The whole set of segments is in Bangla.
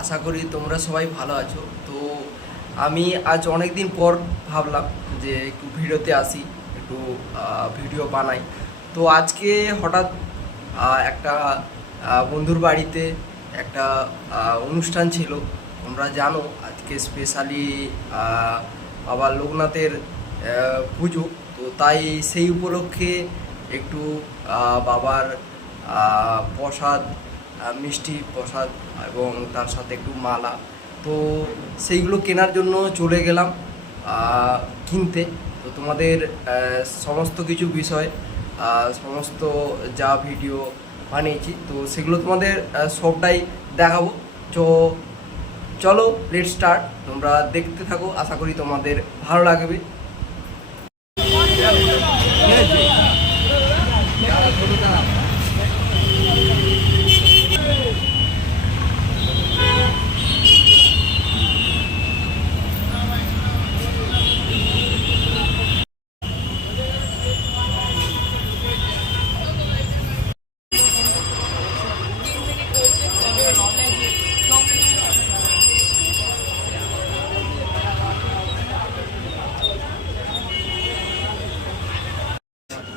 আশা করি তোমরা সবাই ভালো আছো। তো আমি আজ অনেক দিন পর ভাবলাম যে একটু ভিডিওতে আসি, একটু ভিডিও বানাই। তো আজকে হঠাৎ একটা বন্ধুর বাড়িতে একটা অনুষ্ঠান ছিল। তোমরা জানো আজকে স্পেশালি বাবা লোকনাথের পুজো। তো তাই সেই উপলক্ষে একটু বাবার প্রসাদ মিষ্টি প্রসাদ এবং তার সাথে একটু মালা। তো সেইগুলো কেনার জন্য চলে গেলাম কিনতে। তো তোমাদের সমস্ত কিছু বিষয় সমস্ত যা ভিডিও বানিয়েছি, তো সেগুলো তোমাদের সবটাই দেখাবো। তো চলো লেট স্টার্ট তোমরা দেখতে থাকো, আশা করি তোমাদের ভালো লাগবে।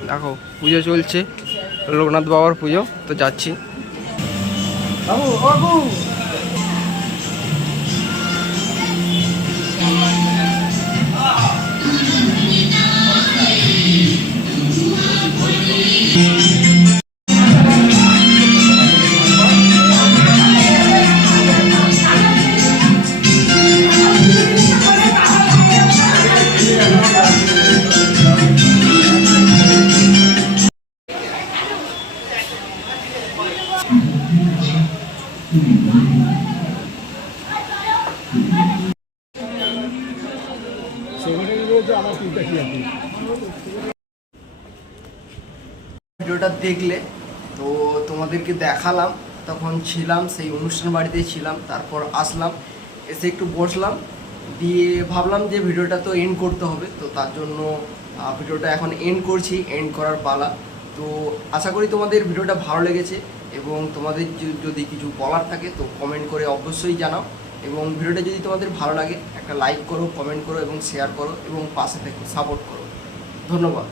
দেখো পুজো চলছে লোকনাথ বাবার পুজো তো যাচ্ছি। ভিডিওটা দেখলে তো তোমাদেরকে দেখালাম, তখন ছিলাম, সেই অনুষ্ঠান বাড়িতেই ছিলাম, তারপর আসলাম, এসে একটু বসলাম, দিয়ে ভাবলাম যে ভিডিওটা তো এন্ড করতে হবে, তো তার জন্য ভিডিওটা এখন এন্ড করছি এন্ড করার পালা। তো আশা করি তোমাদের ভিডিওটা ভালো লেগেছে। এবং তোমাদের যদি কিছু বলার থাকে তো কমেন্ট করে অবশ্যই জানাও। এবং ভিডিওটা যদি তোমাদের ভালো লাগে, একটা লাইক করো কমেন্ট করো এবং শেয়ার করো এবং পাশে থেকে সাপোর্ট করো। ধন্যবাদ।